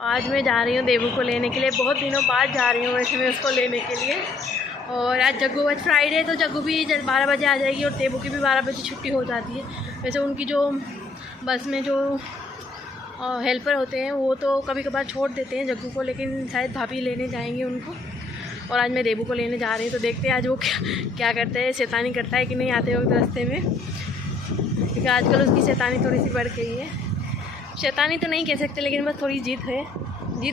आज मैं जा रही हूँ देवू को लेने के लिए। बहुत दिनों बाद जा रही हूँ वैसे मैं उसको लेने के लिए। और आज जग्गू, आज फ्राइडे तो जग्गू भी 12 बजे आ जाएगी और देवू की भी 12 बजे छुट्टी हो जाती है। वैसे उनकी जो बस में जो हेल्पर होते हैं वो तो कभी कभार छोड़ देते हैं जग्गू को, लेकिन शायद भाभी लेने जाएंगे उनको। और आज मैं देवू को लेने जा रही हूँ, तो देखते हैं आज वो क्या करते हैं, शैतानी करता है कि नहीं आते वक्त रास्ते में, क्योंकि आजकल उसकी शैतानी थोड़ी सी बढ़ गई है। शैतानी तो नहीं कह सकते, लेकिन बस थोड़ी जिद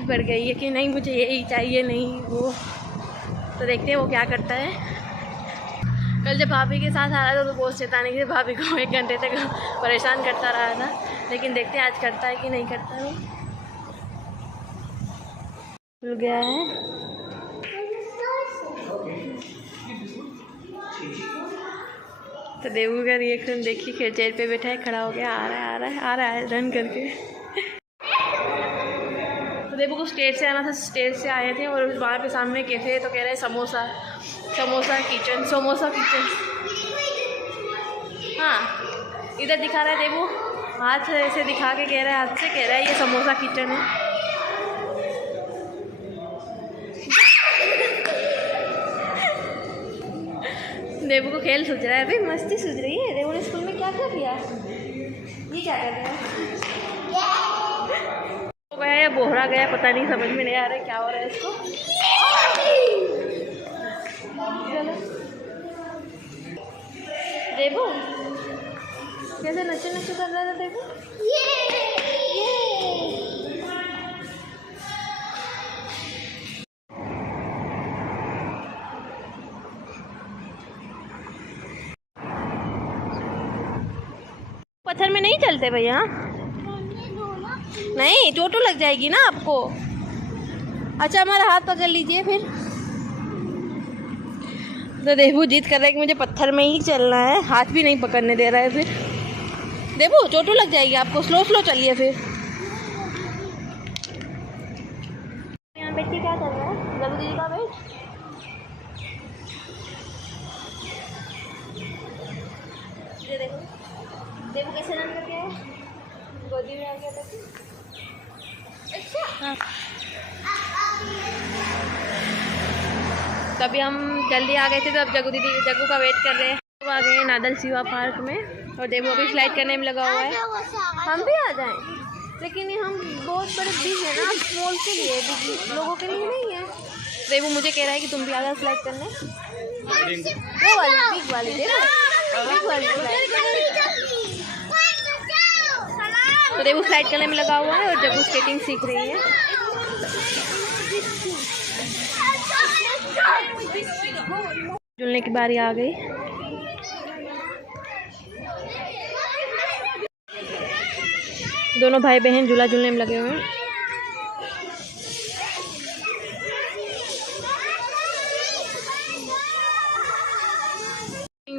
बढ़ गई है कि नहीं मुझे यही चाहिए, नहीं वो। तो देखते हैं वो क्या करता है। कल जब भाभी के साथ आ रहा था तो बहुत शैतानी की, भाभी को 1 घंटे तक परेशान करता रहा था, लेकिन देखते हैं आज करता है कि नहीं करता है। वो खुल गया है। तो देवू का रिएक्शन देखिए, चेयर पे बैठा है, खड़ा हो गया, आ रहा है रन करके। तो देवू को स्टेज से आना था, स्टेज से आए थे और वहाँ पे सामने कैफे है, तो कह रहे हैं समोसा किचन। हाँ, इधर दिखा रहा है देवू, हाथ ऐसे दिखा के कह रहा है, हाथ से कह रहा है ये समोसा किचन है। देवू को खेल सूझ रहा है, भाई मस्ती सूझ रही है। देवू ने स्कूल में क्या क्या किया, ये क्या कर रहा है, हो गया या बोहरा गया पता नहीं, समझ में नहीं आ रहा है क्या हो रहा है इसको। चलो देवू कैसे नच्चे कर रहा था देवू। पत्थर में नहीं चलते भैया, नहीं चोटू लग जाएगी ना आपको। अच्छा हमारा हाथ पकड़ लीजिए फिर। तो देवू जिद कर रहा है कि मुझे पत्थर में ही चलना है, हाथ भी नहीं पकड़ने दे रहा है। फिर देवू चोटू लग जाएगी आपको, स्लो चलिए। फिर यहाँ बैठ के क्या कर रहा है जल्दी दीदी का बैठ। ये देखो देवू कैसे रन करके आया, गोदी में आ गया था। अच्छा हाँ। तभी हम जल्दी आ गए थे, तो अब जग्गू का वेट कर रहे हैं। तो आ गए नादल सिवा पार्क में, और देवू अभी स्लाइड करने में लगा हुआ है। हम भी आ जाएं, लेकिन ये हम बहुत बड़े बिग है ना, स्मॉल के लिए, बिग लोगों के लिए नहीं है। देवू मुझे कह रहा है कि तुम भी आ जाओ स्लाइड करने, वो वाली बिग वाली स्लाइड। तो देवू स्लाइड करने में लगा हुआ है और जग्गू स्केटिंग सीख रही है। झूलने की बारी आ गई। दोनों भाई बहन झूला झूलने में लगे हुए हैं।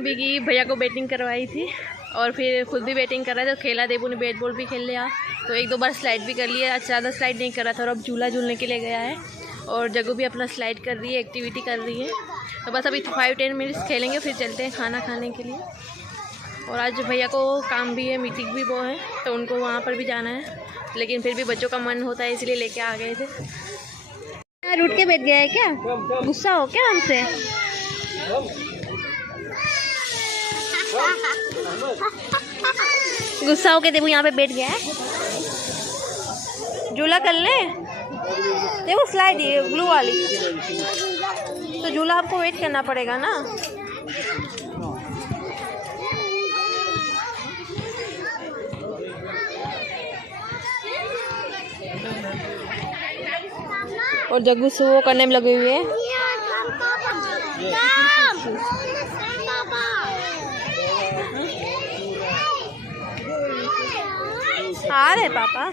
भी की भैया को बैटिंग करवाई थी और फिर खुद भी बैटिंग कर रहा था, तो खेला। देवू ने बैट बॉल भी खेल लिया, तो 1-2 बार स्लाइड भी कर लिया। ज़्यादा स्लाइड नहीं कर रहा था, और अब झूला झूलने के लिए गया है। और जग्गू भी अपना स्लाइड कर रही है, एक्टिविटी कर रही है। तो बस अभी 5-10 मिनट्स खेलेंगे, फिर चलते हैं खाना खाने के लिए। और आज भैया को काम भी है, मीटिंग भी वो है, तो उनको वहाँ पर भी जाना है, लेकिन फिर भी बच्चों का मन होता है इसलिए लेके आ गए थे। रूठ के बैठ गया है क्या, गुस्सा हो क्या हमसे। गुस्सा होके देवू यहाँ पे बैठ गया है। झूला कर ले देखो, स्लाइड है ब्लू वाली, तो झूला आपको वेट करना पड़ेगा ना। और जग्गू से वो करने में लगे हुए हैं। आ रहे पापा।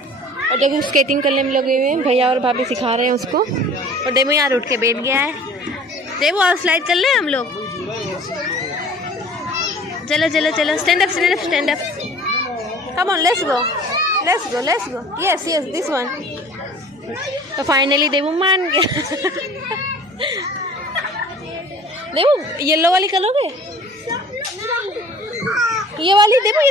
और जग्गू स्केटिंग करने में लगे हुए हैं, भैया और भाभी सिखा रहे हैं उसको। और देवू यहाँ उठ के बैठ गया है। देवू और स्लाइड कर ले हम लोग, चलो stand up. Come on, let's go. Yes this one. तो फाइनली देवू मान गया। देवू येलो वाली करोगे, ये वाली देवू।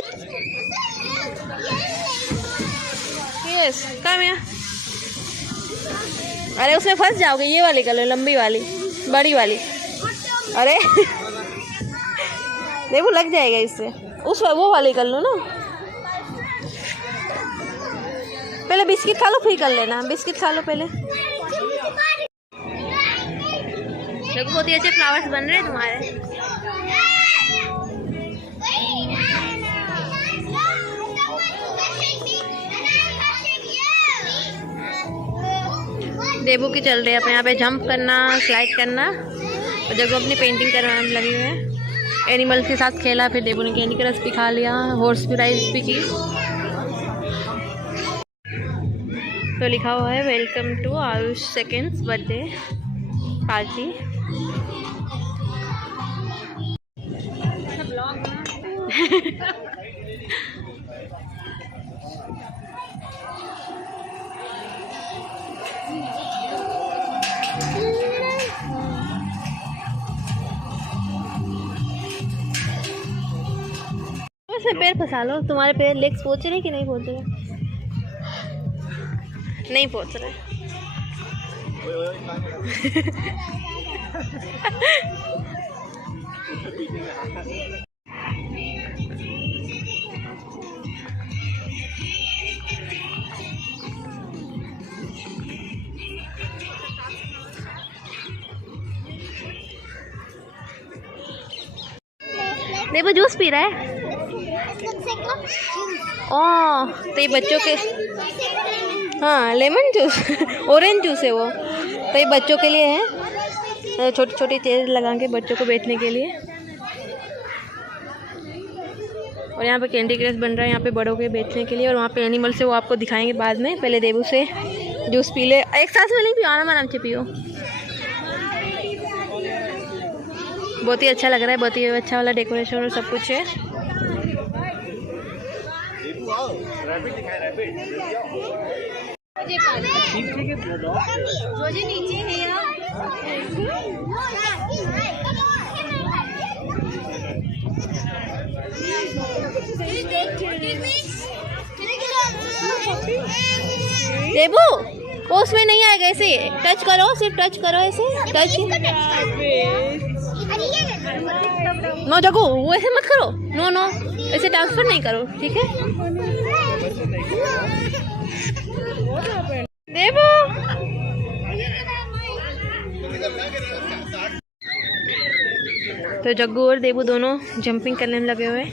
Yes, come here. अरे उसमें फंस जाओगे, ये वाली कर लो, लंबी वाली, बड़ी वाली। अरे देखो लग जाएगा इससे, उस वो वाली कर लो ना। पहले बिस्किट खा लो फिर कर लेना, बिस्किट खा लो पहले। देखो बहुत ही अच्छे फ्लावर्स बन रहे हैं तुम्हारे। देबू की चल रही है अपने यहाँ पे जंप करना, स्लाइड करना, और जब वो अपनी पेंटिंग करवाने में लगी हुई है। एनिमल्स के साथ खेला, फिर देबू ने कैंडी क्रश भी खा लिया, हॉर्स भी राइड भी की। तो लिखा हुआ है welcome to Ayush seconds birthday party. पैर फंसा लो, तुम्हारे पैर लेग्स पहुंच रहे कि नहीं पहुंच रहे? नहीं पहुंच रहे। देखो जूस पी रहा है। ओह तो ये बच्चों के, हाँ लेमन जूस ऑरेंज जूस है वो, तो ये बच्चों के लिए है, छोटी छोटी चेयर लगा के बच्चों को बैठने के लिए। और यहाँ पे कैंडी क्रश बन रहा है यहाँ पे बड़ों के बैठने के लिए, और वहाँ पे एनिमल से वो आपको दिखाएंगे बाद में। पहले देबू से जूस पी ले, एक साथ में नहीं पियो, आराम से पियो। बहुत ही अच्छा लग रहा है, बहुत ही अच्छा वाला डेकोरेशन और सब कुछ है। नीचे है देबू, वो उसमें नहीं आएगा, ऐसे टच करो, सिर्फ टच करो, ऐसे टच। नो जगो, वो ऐसे मत करो, नो नो ऐसे ट्रांसफर नहीं करो, ठीक है देबू। तो जग्गू और देबू दोनों जंपिंग करने में लगे हुए।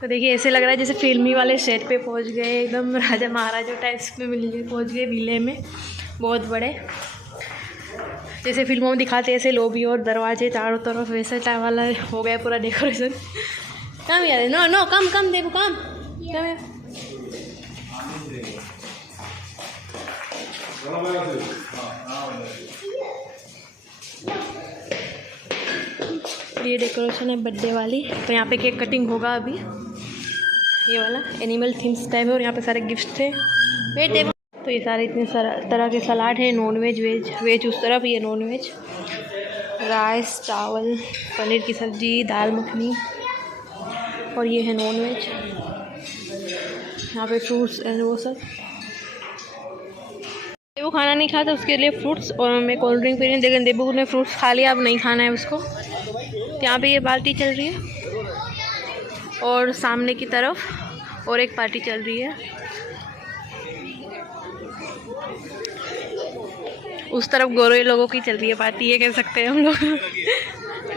तो देखिए ऐसे लग रहा है जैसे फिल्मी वाले सेट पे पहुंच गए, एकदम राजा महाराजा टाइप्स में मिलने पहुंच गए विले में, बहुत बड़े जैसे फिल्मों में दिखाते हैं, ऐसे लॉबी और दरवाजे चारों तरफ वैसा टाइप वाला हो गया पूरा डेकोरेशन। कम यार, नो नो कम कम देखो कम ये डेकोरेशन है बर्थडे वाली। तो यहाँ पे केक कटिंग होगा अभी, ये वाला एनिमल थीम्स टाइप है, और यहाँ पे सारे गिफ्ट थे। वेट तो ये सारे इतने तरह के सलाद हैं, नॉन वेज वेज, वेज उस तरफ, ये नॉन वेज, राइस चावल पनीर की सब्जी दाल मखनी, और ये है नॉन वेज। यहाँ पे फ्रूट्स एंड वो सब। देबू खाना नहीं खाता उसके लिए फ्रूट्स, और मैं कोल्ड ड्रिंक पी रही हूँ। लेकिन देबू ने फ्रूट्स खा लिया, अब नहीं खाना है उसको। यहाँ पे ये पार्टी चल रही है, और सामने की तरफ और एक पार्टी चल रही है। उस तरफ गोरे लोगों की चल रही है पार्टी, ये कह सकते हैं हम लोग।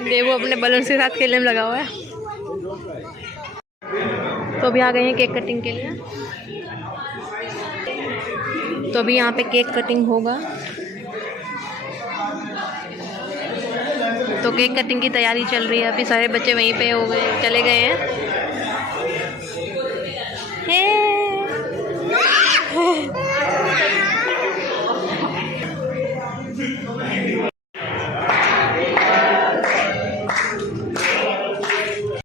देबू अपने बलून के साथ खेलने में लगा हुआ है। तो अभी आ गए हैं केक कटिंग के लिए। तो अभी यहाँ पे केक कटिंग होगा। तो केक कटिंग की तैयारी चल रही है, अभी सारे बच्चे वहीं पे हो गए, चले गए हैं।